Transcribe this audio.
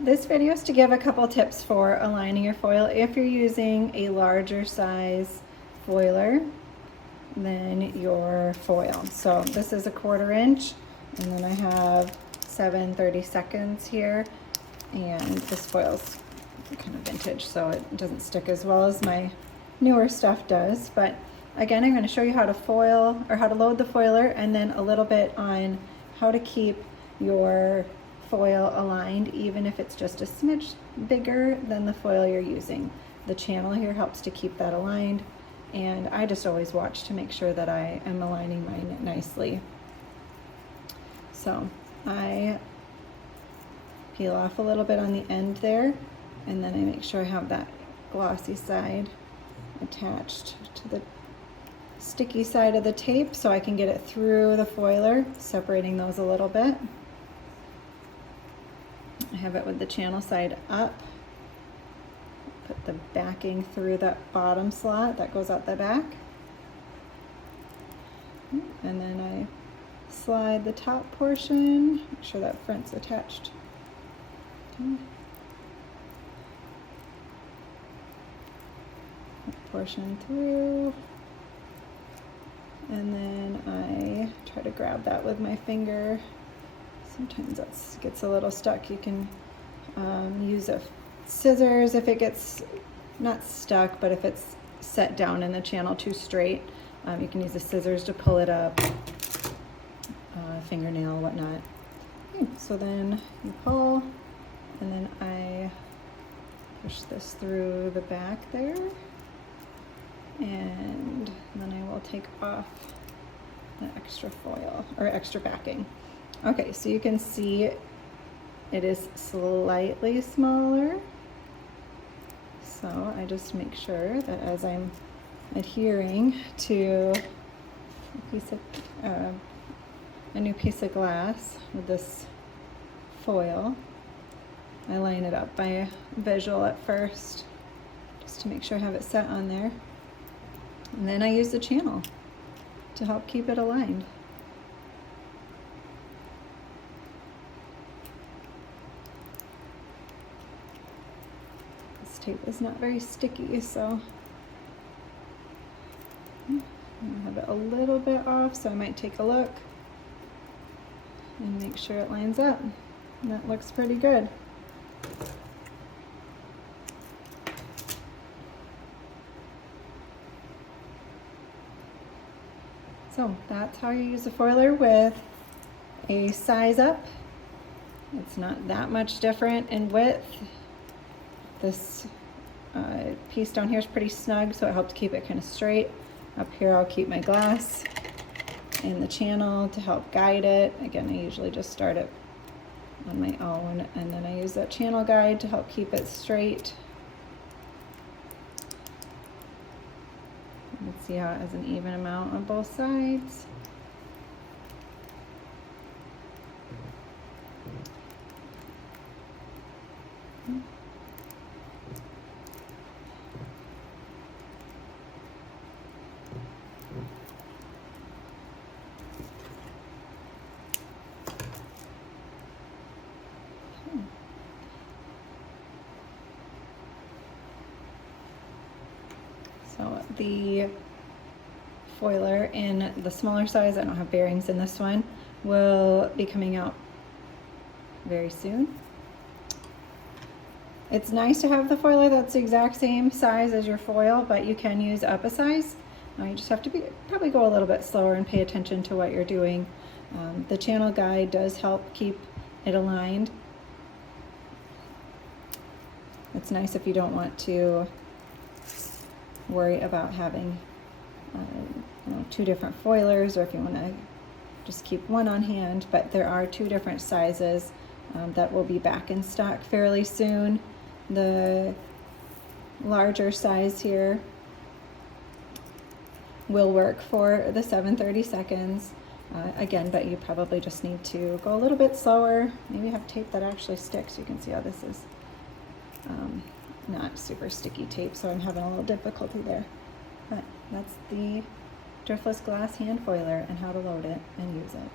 This video is to give a couple tips for aligning your foil if you're using a larger size foiler than your foil. So this is a 1/4 inch, and then I have 7/32 here, and this foil's kind of vintage, so it doesn't stick as well as my newer stuff does. But again, I'm going to show you how to foil, or how to load the foiler, and then a little bit on how to keep your foil aligned, even if it's just a smidge bigger than the foil you're using. The channel here helps to keep that aligned, and I just always watch to make sure that I am aligning mine nicely. So I peel off a little bit on the end there, and then I make sure I have that glossy side attached to the sticky side of the tape so I can get it through the foiler, separating those a little bit. I have it with the channel side up. Put the backing through that bottom slot that goes out the back. And then I slide the top portion, make sure that front's attached. Okay. That portion through. And then I try to grab that with my finger. Sometimes that gets a little stuck. You can use a scissors if it gets not stuck, but if it's set down in the channel too straight, you can use the scissors to pull it up, fingernail, whatnot. Okay, so then you pull, and then I push this through the back there, and then I will take off the extra foil, or extra backing. Okay, so you can see it is slightly smaller. So I just make sure that as I'm adhering to a new piece of glass with this foil, I line it up by visual at first, just to make sure I have it set on there. And then I use the channel to help keep it aligned. Tape is not very sticky, so I have it a little bit off, so I might take a look and make sure it lines up. And that looks pretty good. So that's how you use a foiler with a size up. It's not that much different in width. This piece down here is pretty snug, so it helps keep it kind of straight. Up here I'll keep my glass in the channel to help guide it. Again, I usually just start it on my own, and then I use that channel guide to help keep it straight. You can see how it has an even amount on both sides. So the foiler in the smaller size, I don't have bearings in this one, will be coming out very soon. It's nice to have the foiler that's the exact same size as your foil, but you can use up a size. You just have to probably go a little bit slower and pay attention to what you're doing. The channel guide does help keep it aligned. It's nice if you don't want to worry about having two different foilers, or if you want to just keep one on hand, but there are two different sizes that will be back in stock fairly soon. The larger size here will work for the 7/32 again, but you probably just need to go a little bit slower. Maybe have tape that actually sticks. You can see how this is not super sticky tape, so I'm having a little difficulty there. But that's the driftless glass hand foiler and how to load it and use it.